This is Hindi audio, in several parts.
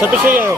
सब पीछे ही आयो।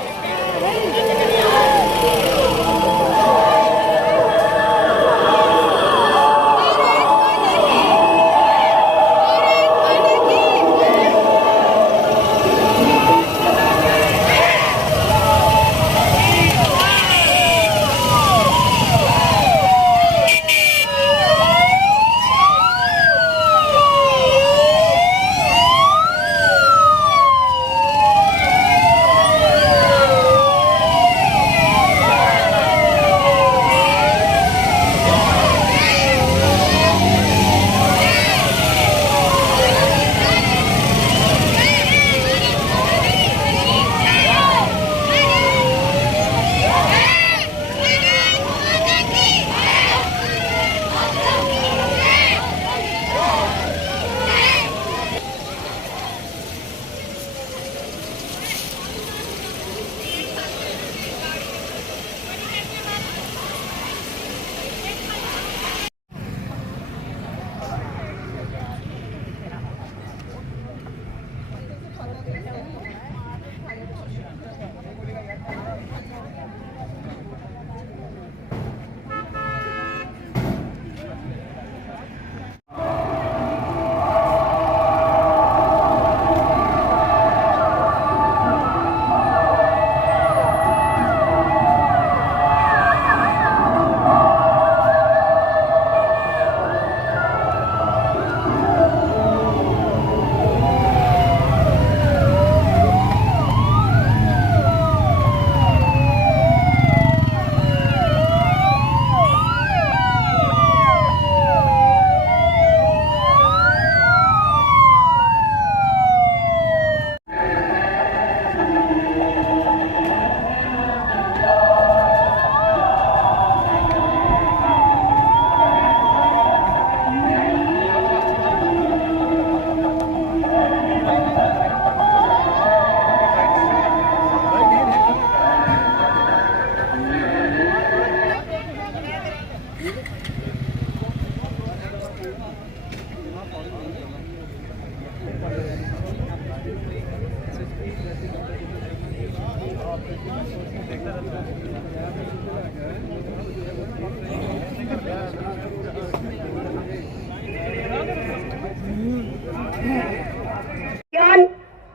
ज्ञान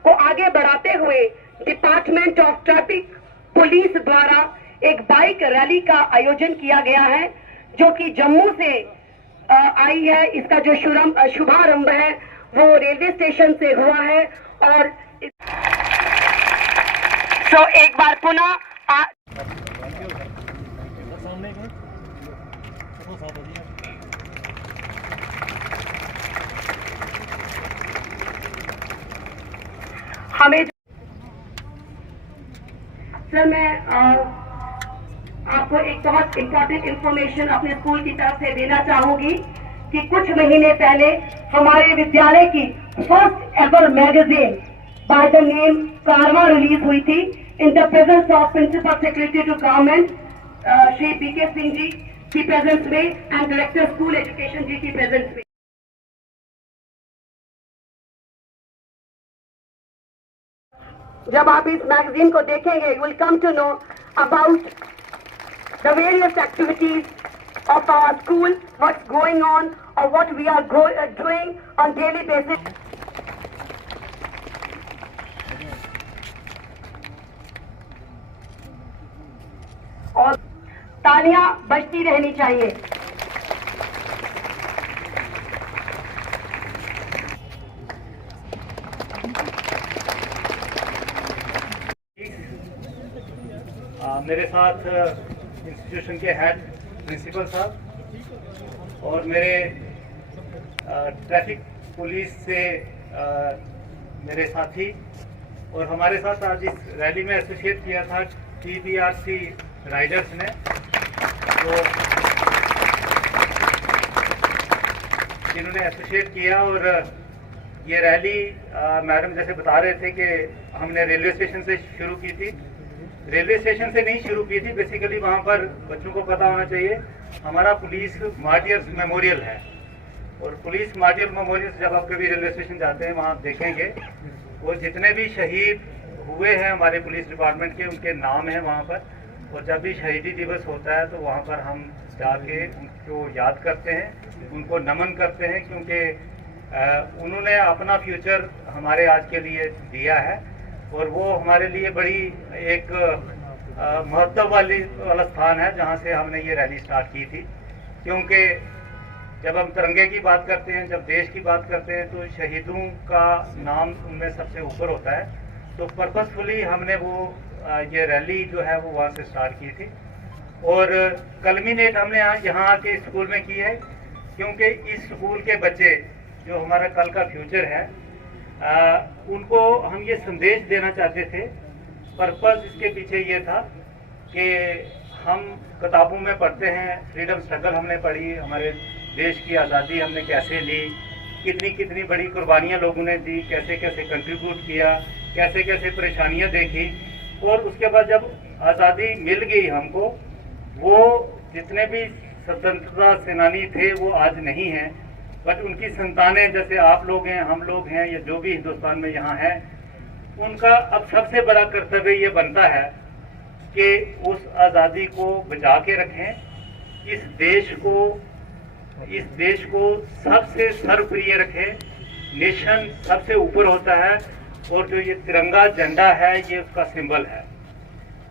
को आगे बढ़ाते हुए डिपार्टमेंट ऑफ ट्रैफिक पुलिस द्वारा एक बाइक रैली का आयोजन किया गया है, जो कि जम्मू से आई है। इसका जो शुभारंभ है वो रेलवे स्टेशन से हुआ है। और एक बार पुनः हमें सर मैं आपको एक बहुत इम्पोर्टेंट इंफॉर्मेशन अपने स्कूल की तरफ से देना चाहूंगी कि कुछ महीने पहले हमारे विद्यालय की first ever magazine by the name Karwa release हुई थी in the presence of principal secretary to government Shri PK Singh ji की प्रेजेंस में and director school education ji की प्रेजेंस में। जब आप इस मैगजीन को देखेंगे you will come to know about the various activities of our school, what's going on or what we are doing on daily basis. और तालियां बजती रहनी चाहिए। मेरे साथ इंस्टीट्यूशन के हेड प्रिंसिपल साहब और मेरे ट्रैफिक पुलिस से मेरे साथी और हमारे साथ आज इस रैली में एसोसिएट किया था TBRC राइडर्स ने। तो इन्होंने एसोसिएट किया और ये रैली मैडम जैसे बता रहे थे कि हमने रेलवे स्टेशन से शुरू की थी। रेलवे स्टेशन से नहीं शुरू की थी, बेसिकली वहाँ पर बच्चों को पता होना चाहिए हमारा पुलिस मार्टियर्स मेमोरियल है। और पुलिस मार्टियर मेमोरियल जब आप कभी रेलवे स्टेशन जाते हैं वहाँ देखेंगे वो जितने भी शहीद हुए हैं हमारे पुलिस डिपार्टमेंट के, उनके नाम है वहाँ पर। और जब भी शहीदी दिवस होता है तो वहाँ पर हम जाके उनको याद करते हैं, उनको नमन करते हैं, क्योंकि उन्होंने अपना फ्यूचर हमारे आज के लिए दिया है। और वो हमारे लिए बड़ी एक महत्व वाला स्थान है जहाँ से हमने ये रैली स्टार्ट की थी। क्योंकि जब हम तिरंगे की बात करते हैं, जब देश की बात करते हैं, तो शहीदों का नाम उनमें सबसे ऊपर होता है। तो पर्पसफुली हमने वो ये रैली जो है वो वहाँ से स्टार्ट की थी। और कल्मिनेट हमने यहाँ आके स्कूल में की है, क्योंकि इस स्कूल के बच्चे जो हमारा कल का फ्यूचर है, उनको हम ये संदेश देना चाहते थे। पर्पस इसके पीछे ये था कि हम किताबों में पढ़ते हैं, फ्रीडम स्ट्रगल हमने पढ़ी, हमारे देश की आज़ादी हमने कैसे ली, कितनी कितनी बड़ी कुर्बानियाँ लोगों ने दी, कैसे कैसे कंट्रीब्यूट किया, कैसे कैसे परेशानियाँ देखी। और उसके बाद जब आज़ादी मिल गई हमको, वो जितने भी स्वतंत्रता सेनानी थे वो आज नहीं हैं, बट उनकी संतानें जैसे आप लोग हैं, हम लोग हैं, या जो भी हिंदुस्तान में यहाँ है, उनका अब सबसे बड़ा कर्तव्य ये बनता है कि उस आज़ादी को बचा के रखें, इस देश को सबसे सर्वप्रिय रखें। नेशन सबसे ऊपर होता है, और जो ये तिरंगा झंडा है ये उसका सिंबल है।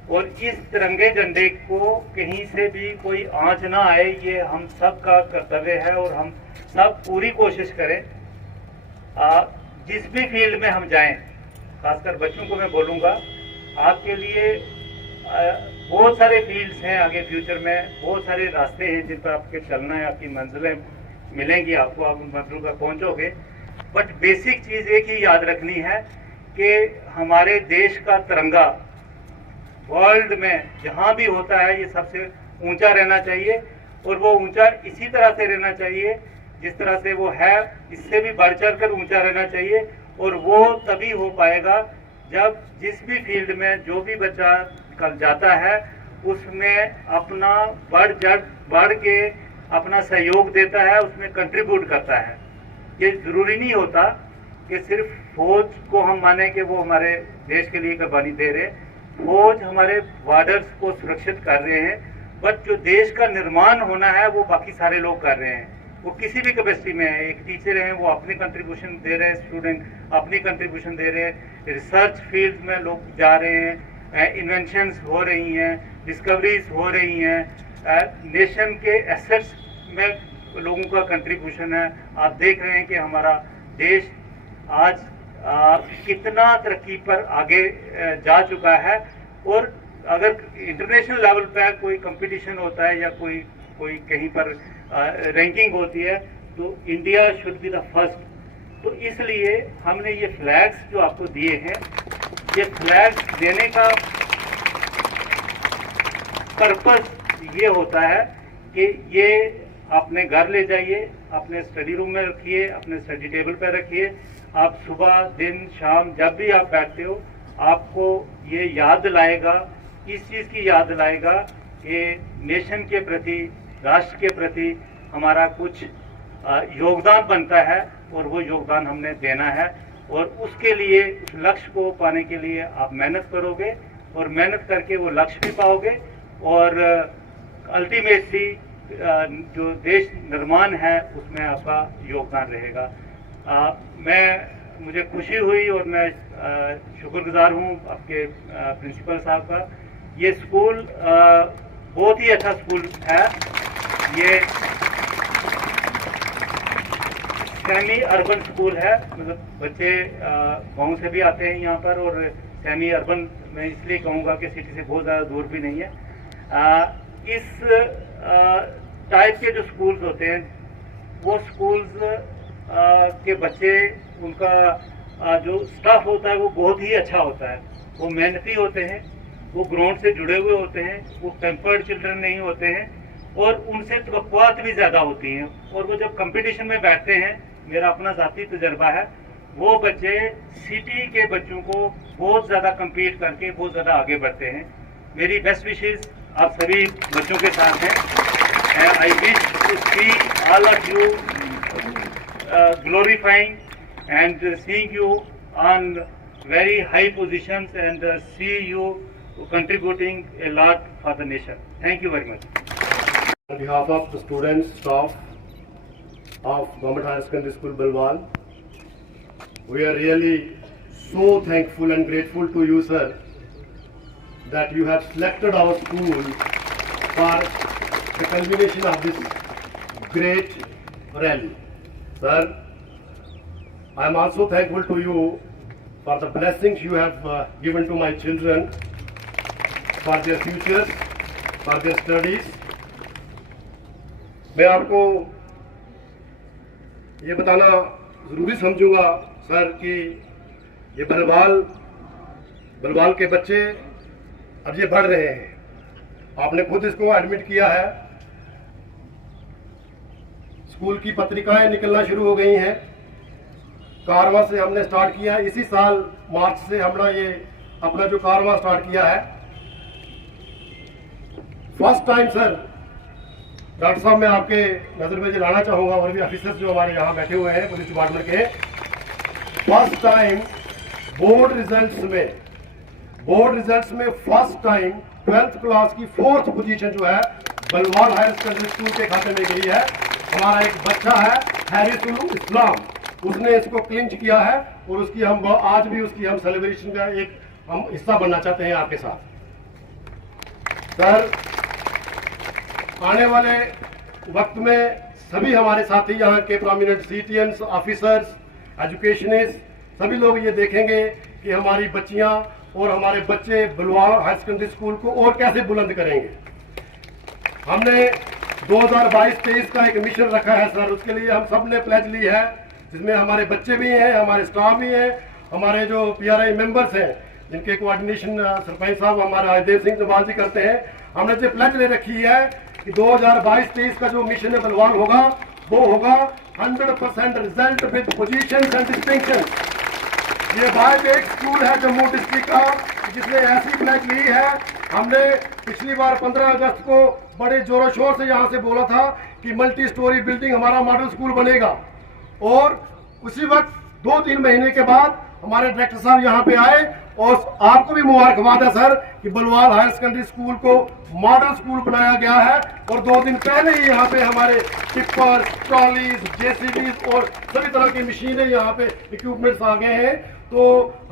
और इस तिरंगे झंडे को कहीं से भी कोई आंच ना आए, ये हम सब का कर्तव्य है। और हम सब पूरी कोशिश करें, जिस भी फील्ड में हम जाएं, खासकर बच्चों को मैं बोलूँगा, आपके लिए बहुत सारे फील्ड्स हैं आगे फ्यूचर में, बहुत सारे रास्ते हैं जिन पर आपके चलना है, आपकी मंजिलें मिलेंगी आपको, आप उन मंजिलों पर पहुँचोगे। बट बेसिक चीज़ एक ही याद रखनी है कि हमारे देश का तिरंगा वर्ल्ड में जहाँ भी होता है ये सबसे ऊंचा रहना चाहिए। और वो ऊंचा इसी तरह से रहना चाहिए जिस तरह से वो है, इससे भी बढ़ चढ़ कर ऊंचा रहना चाहिए। और वो तभी हो पाएगा जब जिस भी फील्ड में जो भी बच्चा कल जाता है उसमें अपना बढ़ के अपना सहयोग देता है, उसमें कंट्रीब्यूट करता है। ये ज़रूरी नहीं होता कि सिर्फ फौज को हम माने कि वो हमारे देश के लिए कुर्बानी दे रहे हैं। फौज हमारे बॉर्डर्स को सुरक्षित कर रहे हैं, बट जो देश का निर्माण होना है वो बाकी सारे लोग कर रहे हैं। वो किसी भी कैपेसिटी में है, एक टीचर हैं वो अपनी कंट्रीब्यूशन दे रहे हैं, स्टूडेंट अपनी कंट्रीब्यूशन दे रहे हैं, रिसर्च फील्ड में लोग जा रहे हैं, इन्वेंशंस हो रही हैं, डिस्कवरीज हो रही हैं, नेशन के एसेट्स में लोगों का कंट्रीब्यूशन है। आप देख रहे हैं कि हमारा देश आज कितना तरक्की पर आगे जा चुका है। और अगर इंटरनेशनल लेवल पर कोई कंपटीशन होता है या कोई कहीं पर रैंकिंग होती है तो India should be the first. तो इसलिए हमने ये फ्लैग्स जो आपको दिए हैं, ये फ्लैग्स देने का पर्पस ये होता है कि ये अपने घर ले जाइए, अपने स्टडी रूम में रखिए, अपने स्टडी टेबल पर रखिए। आप सुबह दिन शाम जब भी आप बैठते हो आपको ये याद दिलाएगा, इस चीज़ की याद दिलाएगा कि नेशन के प्रति, राष्ट्र के प्रति हमारा कुछ योगदान बनता है और वो योगदान हमने देना है। और उसके लिए, उस लक्ष्य को पाने के लिए आप मेहनत करोगे और मेहनत करके वो लक्ष्य भी पाओगे। और अल्टीमेटली जो देश निर्माण है उसमें आपका योगदान रहेगा। मुझे खुशी हुई और मैं शुक्रगुजार हूँ आपके प्रिंसिपल साहब का। ये स्कूल बहुत ही अच्छा स्कूल है। ये सेमी अर्बन स्कूल है, मतलब बच्चे गांव से भी आते हैं यहाँ पर, और सेमी अर्बन मैं इसलिए कहूँगा कि सिटी से बहुत ज़्यादा दूर भी नहीं है। इस टाइप के जो स्कूल्स होते हैं वो स्कूल्स के बच्चे, उनका जो स्टाफ होता है वो बहुत ही अच्छा होता है। वो मेहनती होते हैं, वो ग्राउंड से जुड़े हुए होते हैं, वो टेम्पर्ड चिल्ड्रन नहीं होते हैं और उनसे तवक्कुआत भी ज़्यादा होती हैं। और वो जब कंपटीशन में बैठते हैं, मेरा अपना ज़ाती तजर्बा है, वो बच्चे सिटी के बच्चों को बहुत ज़्यादा कम्पीट करके बहुत ज़्यादा आगे बढ़ते हैं। मेरी बेस्ट विशेज़ आप सभी बच्चों के साथ हैं। I wish to see all of you glorifying and seeing you on very high positions and see you contributing a lot for the nation. Thank you very much. On behalf of the students, staff of Government Higher Secondary School Balwal, we are really so thankful and grateful to you, sir, that you have selected our school for the culmination of this great rally. Sir, I am also thankful to you for the blessings you have given to my children for their futures, for their studies. मैं आपको ये बताना ज़रूरी समझूंगा सर कि ये बलवाल के बच्चे अब ये बढ़ रहे हैं। आपने खुद इसको एडमिट किया है। स्कूल की पत्रिकाएं निकलना शुरू हो गई हैं। कारवां से हमने स्टार्ट किया है। इसी साल मार्च से हमने ये अपना जो कारवां स्टार्ट किया है। फर्स्ट टाइम सर, डॉक्टर साहब मैं आपके नजर में लाना चाहूंगा और भी ऑफिसर्स जो हमारे यहाँ बैठे हुए हैं पुलिस डिपार्टमेंट के, फर्स्ट टाइम बोर्ड रिजल्ट्स में फर्स्ट टाइम 12th क्लास की 4th पोजीशन जो है बलवाल हायर सेकेंडरी स्कूल के खाते में गई है। हमारा एक बच्चा है हैरिसुल इस्लाम, उसने इसको क्लिंच किया है और उसकी हम आज भी उसकी हम सेलिब्रेशन का एक हम हिस्सा बनना चाहते हैं आपके साथ। सर, आने वाले वक्त में सभी हमारे साथी यहाँ के प्रोमिनेंट सीटीएम्स, ऑफिसर्स, एजुकेशनिस्ट, सभी लोग ये देखेंगे कि हमारी बच्चियाँ और हमारे बच्चे बलवाल हायर सेकेंडरी स्कूल को और कैसे बुलंद करेंगे। हमने 2022-23 का एक मिशन रखा है सर, उसके लिए हम सब ने प्लेज ली है, जिसमें हमारे बच्चे भी हैं, हमारे स्टाफ भी हैं, हमारे जो पीआरआई मेंबर्स हैं जिनके कोऑर्डिनेशन सरपंच साहब हमारे हरदेव सिंह जमाल जी करते हैं। हमने जो प्लेज ले रखी है कि 2022-23 का जो मिशन बलवाल होगा वो होगा 100% result with position and distinction. ये बात एक स्कूल है जम्मू डिस्ट्रिक्ट का जिसने ऐसी प्लेज ली है। हमने पिछली बार 15 अगस्त को बड़े जोरों शोर से यहाँ से बोला था कि मल्टी स्टोरी बिल्डिंग हमारा मॉडल स्कूल बनेगा, और उसी वक्त 2-3 महीने के बाद हमारे डायरेक्टर साहब यहाँ पे आए और आपको भी मुबारकबाद है सर कि बलवाल हायर सेकेंडरी स्कूल को मॉडल स्कूल बनाया गया है। और 2 दिन पहले ही यहाँ पे हमारे टिप्पर, ट्रॉलीज, जेसीबीज और सभी तरह की मशीनें यहाँ पे इक्विपमेंट्स आ गए हैं। तो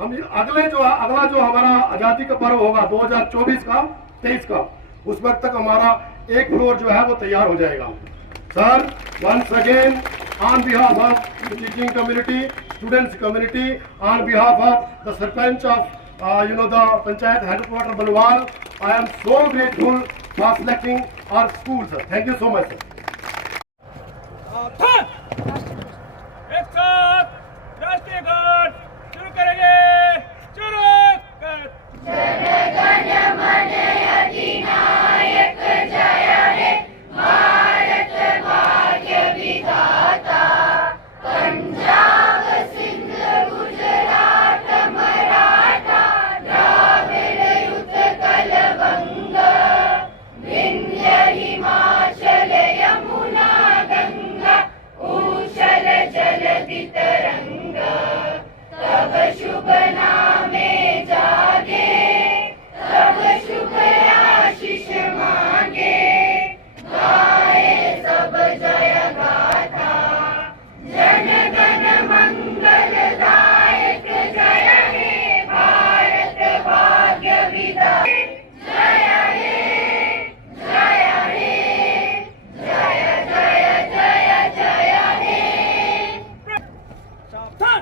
हम अगला जो हमारा आज़ादी का पर्व होगा 2024 का 23 का, उस वक्त तक हमारा एक फ्लोर जो है वो तैयार हो जाएगा। Sir, once again on behalf of the teaching community, students community, on behalf of the Sarpanch of the Panchayat headquarters Balwal, I am so grateful for selecting our school, sir. Thank you so much, sir. एक साथ राष्ट्रीय गान शुरू करेंगे। शुरू कर। जनगण मन अधिनायक जय हे भारत भाग्य विधाता, पंजाब सिंध गुजरात मराठा द्राविड़ उत्कल बंग, विंध्य हिमाचल यमुना गंगा ऊषल जलधि तरंग, तब शुभ नामे जागे, तब शुभ आशीष मांगे, गाए सब जय गाथा, जन गण मंगल दायक जय हे भारत भाग्य विधाता, जय हे जय हे जय जय जय जय हे। सावधान।